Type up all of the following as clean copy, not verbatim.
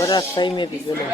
वरा सही में भी बोलो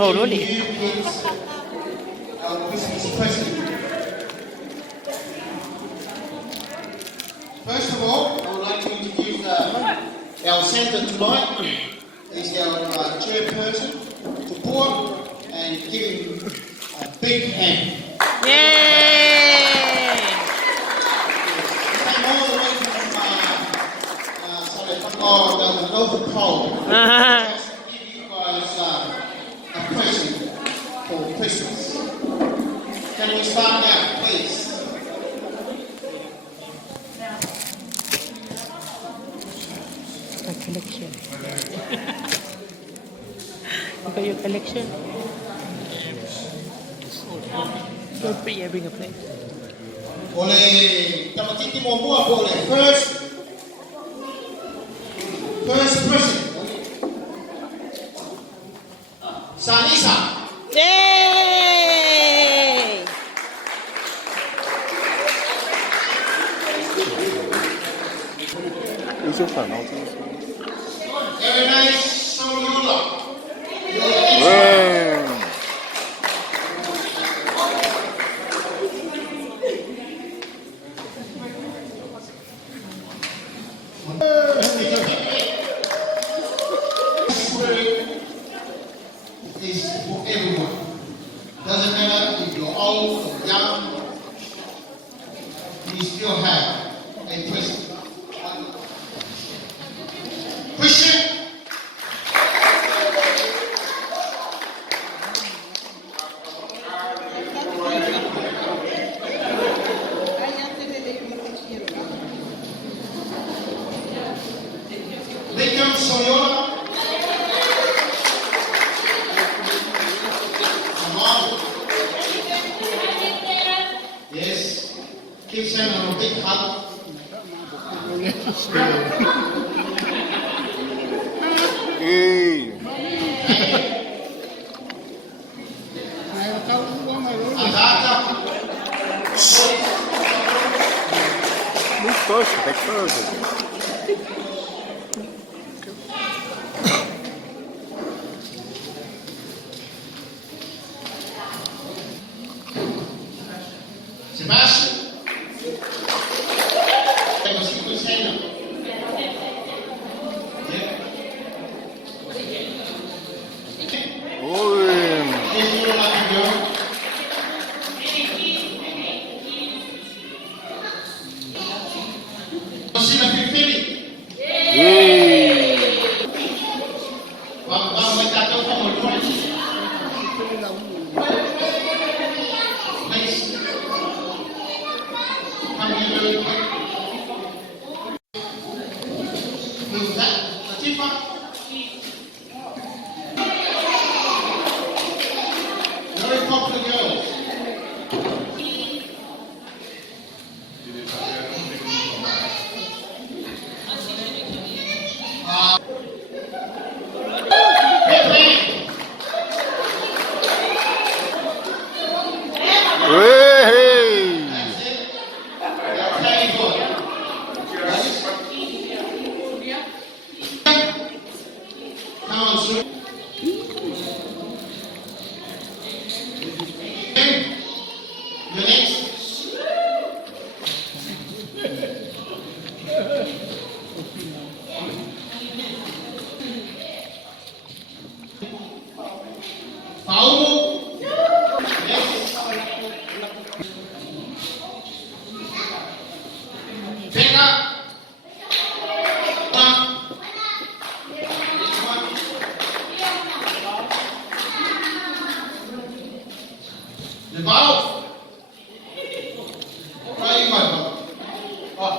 Oh, really? You kids our Christmas present. First of all, I would like to introduce our centre tonight. He's our chairperson, support, and give him a big hand. Yay! Came all the way from the North Pole. Just to give you guys a present for Christmas. Can we start now, please? My collection. You got your collection? So pretty, I bring a plate. Boleh, kalau kita mau buat boleh. First present. Salisa. Yay! Very nice. Solula. Is for everyone. Doesn't matter if you're old or young, you still have a present. Christian. Lincoln Soyola. Yes. Give Sam a big hug. Agata. Muito forte, até que forte. Sebastian. Tengo 5 y 6 años. Oi! This little lucky girl. Rosina Pipili. Vamos a estar todos como el Please. Come here really quick. Who's that? Latifa? Very popular girls. Pepe. Ei! That's it. They're playing good. Come on, sir. Okay. You're next. Paulo. Yes. Venga. The ball. Where you going? Oh.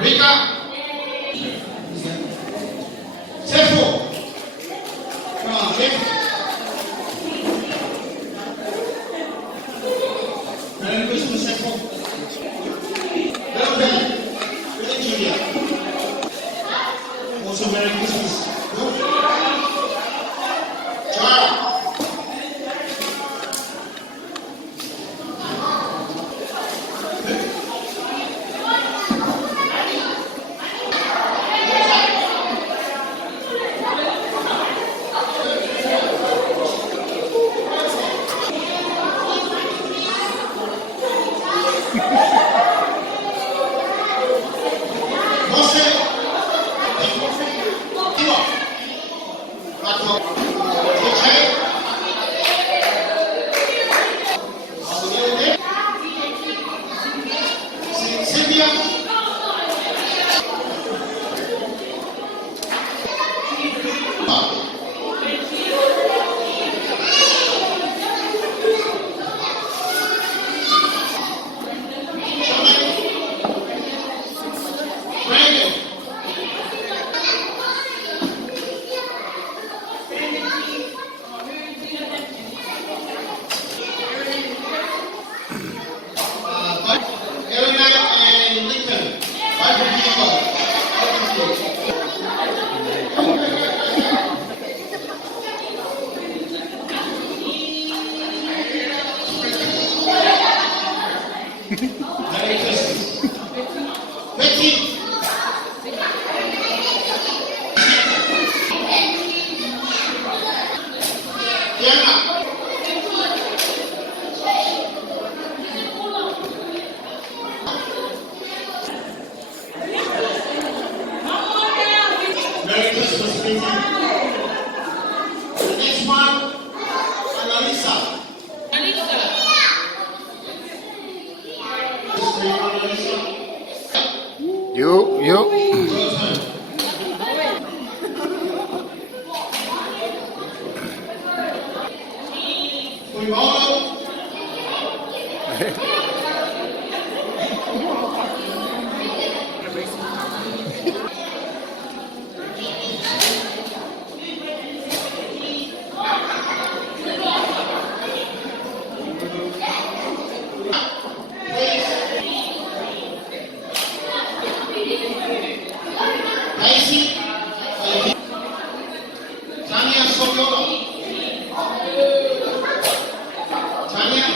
Rika. Sefu. Come on, Sefu. Merry Christmas, Sefu. Well done. Really, Julia. Also, Merry Christmas. Good. Ciao. José. Ivo. Pato. Jay. Cynthia. Brandon. Elena and Lincoln. Bye for people. Merry Christmas. Betty. Diana. Merry Christmas, Betty. The next one, Annalisa. Annalisa. You. Your turn. Cuimolo. Daisy. Tanya Soyola. Tanya.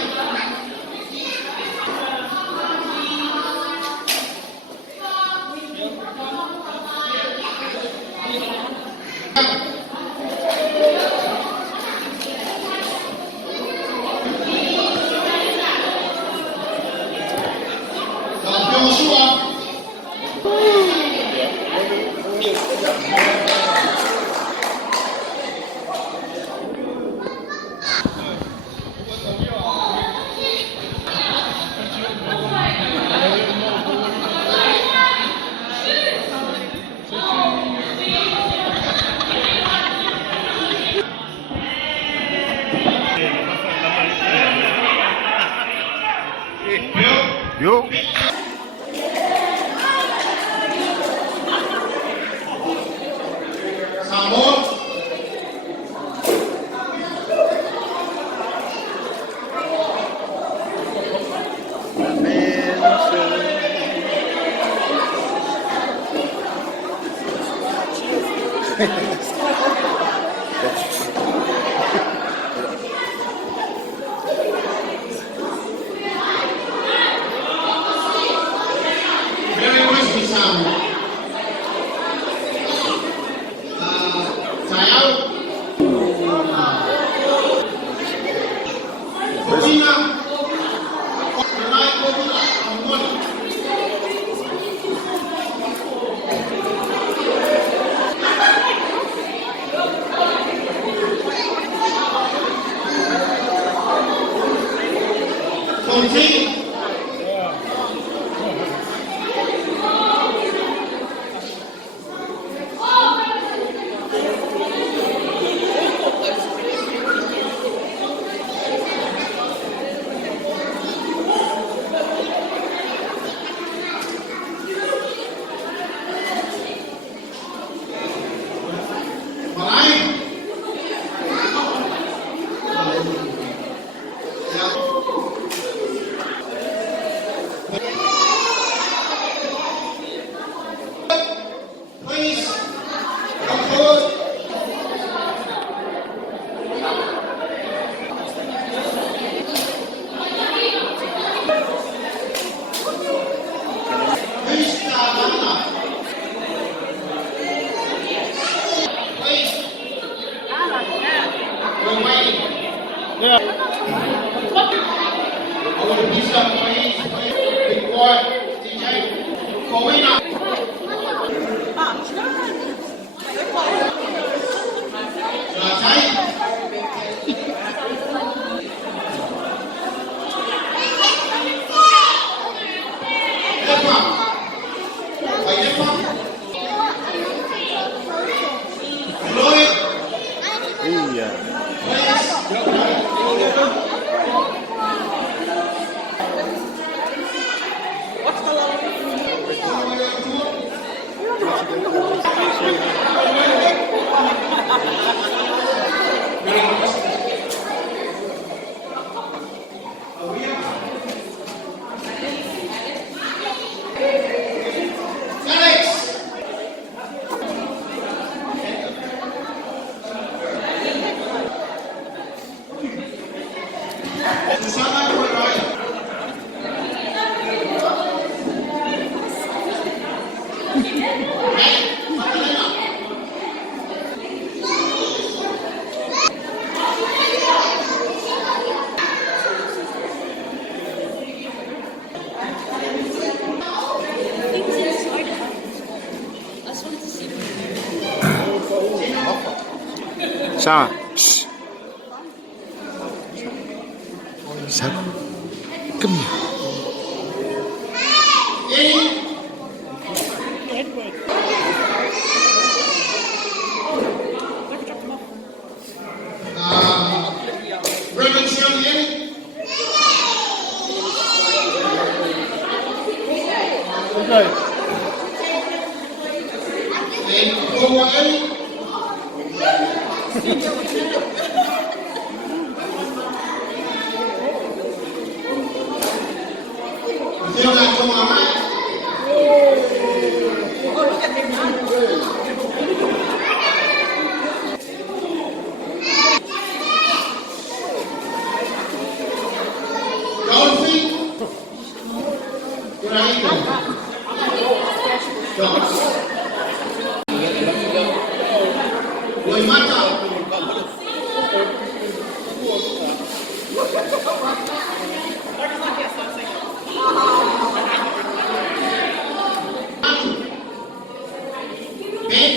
Joshua. You. Samor. Merry Christmas, Samor. Sayal. Regina. Renai Kobula. Amoni. Fontaine. going up. Okay. Sama. Shh. Sat. Come here. Reverend Shirley, and Paul Ellie. Feel like come on, right? Dolphy, where are you going? Boy Mata. Ben.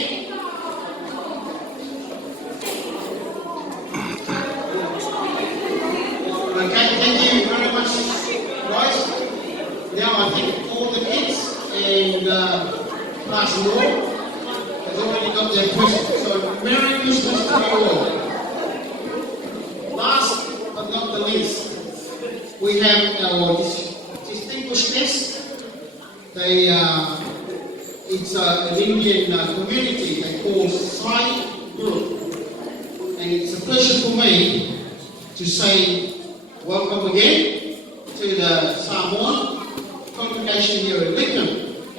Okay, thank you very much, guys. Now I think all the kids and class more has already got their presents. So Merry Christmas to you all. Last but not the least, we have our distinguished guests. It's an Indian community they call Sai Group. And it's a pleasure for me to say welcome again to the Samoan congregation here in Wickham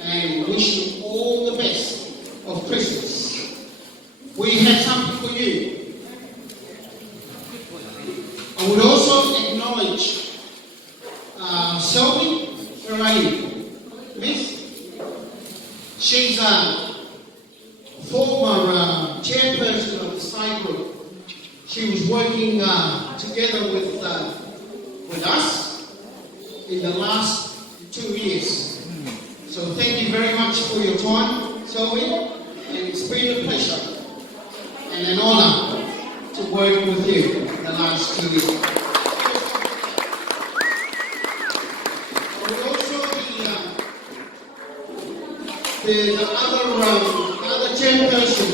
and wish you all the best of Christmas. We have something for you. I would also acknowledge Selby, where are you? Miss? She's a former chairperson of the Sai Group. She was working together with us in the last 2 years. So thank you very much for your time, Selby, and it's been a pleasure and an honor to work with you in the last 2 years. The other chairperson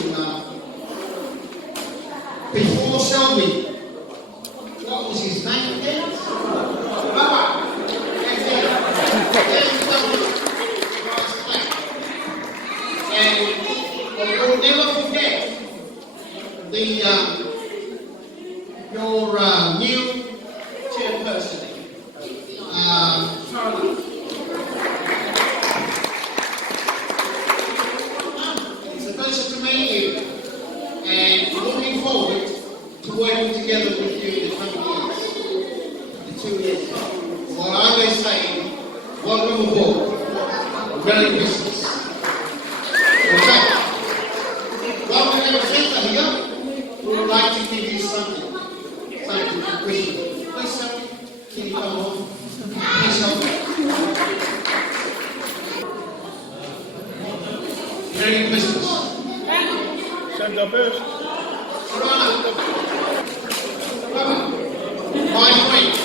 before Selby, what was his name again? Baba. And we will never forget your new chairperson, Charlie. And looking forward to working together with you in the coming years, the 2 years. What I always say, welcome aboard. Merry Christmas. Okay. While we have a center here, we would like to give you something. Something for Christmas. Please help me. Can you come on? Please help me. Merry Christmas. Stand up first. My point.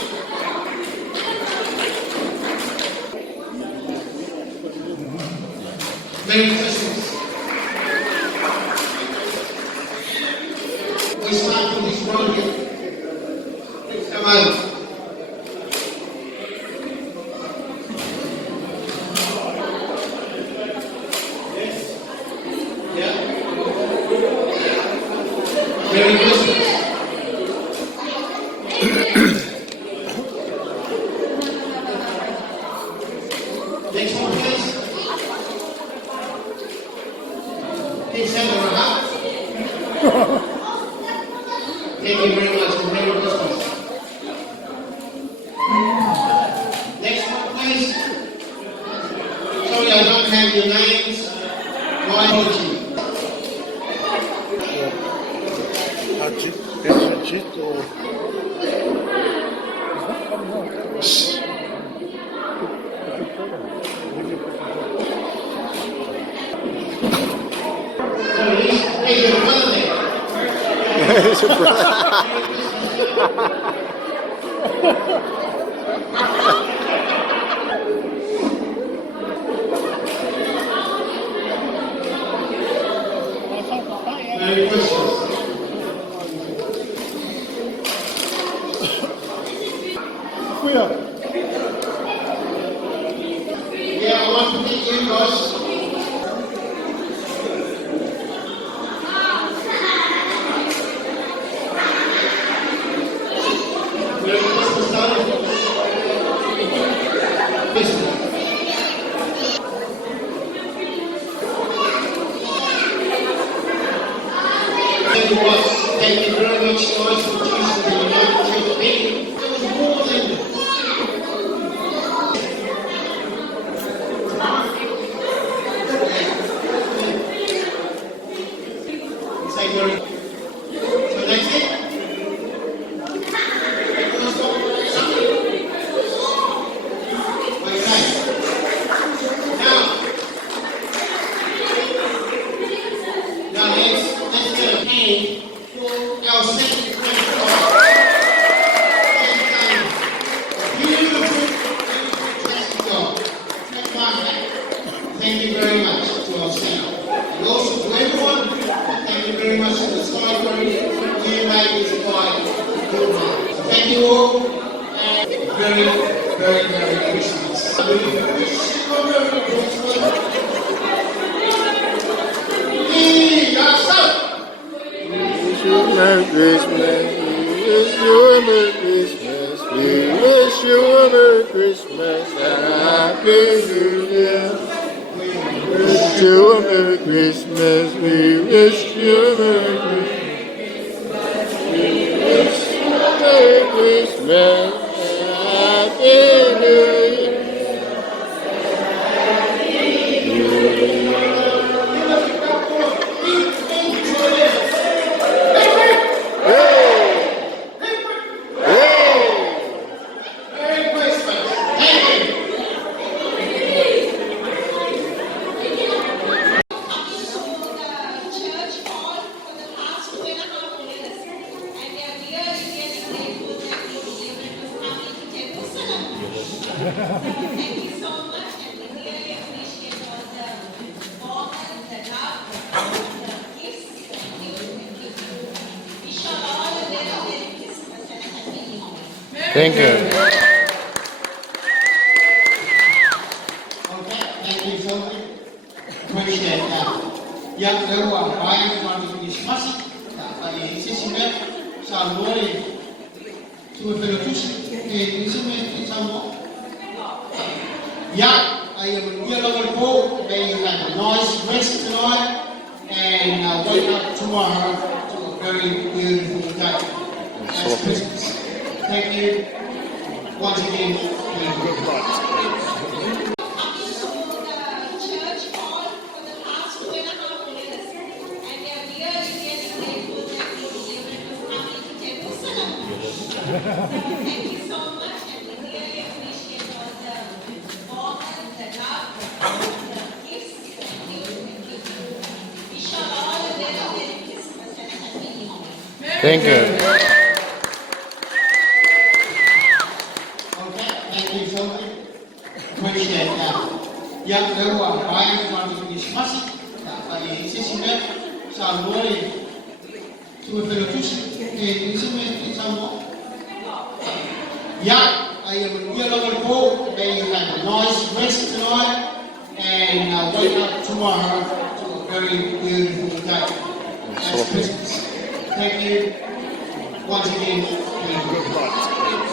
Merry Christmas. We start with this road here. Come on. Yeah. Merry Christmas. Next one, please. Please send them a hat. Thank you very much and Merry Christmas. Next one, please. Sorry, I don't have your names. My apology. Hacit, Hacit o... Hey, your brother Merry Christmas. Buyur. Yeah, I want to meet you guys. Merry Christmas, darling. Christmas. Thank you very much, guys, for choosing the United Church of England. It was more than say very. So that's it. Okay. Now let's get a hand for our second great God. Beautiful, fantastic God. Take my hand. Thank you very much to our center. And also to everyone, thank you very much to the library. You made this guide your mind. Thank you all, and very, very, Merry Christmas. We wish you a Merry Christmas. Merry Christmas, we wish you a Merry Christmas, we wish you a Merry Christmas and a Happy New Year. We wish you a Merry Christmas, we wish you a Merry Christmas, we wish you a Merry Christmas and a Happy New Year. Merry Christmas. Thank you. Church hall for the past 2.5 years, and we are really grateful that we were able to come into Jerusalem. Thank you so much, and we really appreciate all the warmth, the love, the gifts. Thank you. Wish you all a very Merry Christmas and a Happy New Year. Thank you. Okay, thank you so much. Appreciate that. Dạ, nếu mà phải quan điểm Christmas, tại insieme salvare come per tutti e insieme diciamo yeah, I am here looking forward. May you have a nice rest tonight and wake up tomorrow to a very beautiful day. That's Christmas. Thank you once again. Thank you. Church hall for the past 2.5 years, and we are really grateful that we were able to come into Jerusalem. Thank you so much, and we really appreciate all the warmth, the love, the gifts. Thank you. Thank you. Okay, thank you so much. Appreciate that. Dạ, nếu mà bài quan trọng thì smart, đã phải sẽ xin phép sao nói chúng mình phải được chút thì xin phép thì sao nói. Yeah, I am here looking forward. May you have a nice rest tonight and wake up tomorrow to a very beautiful day. That's Christmas. Thank you once again. Thank you.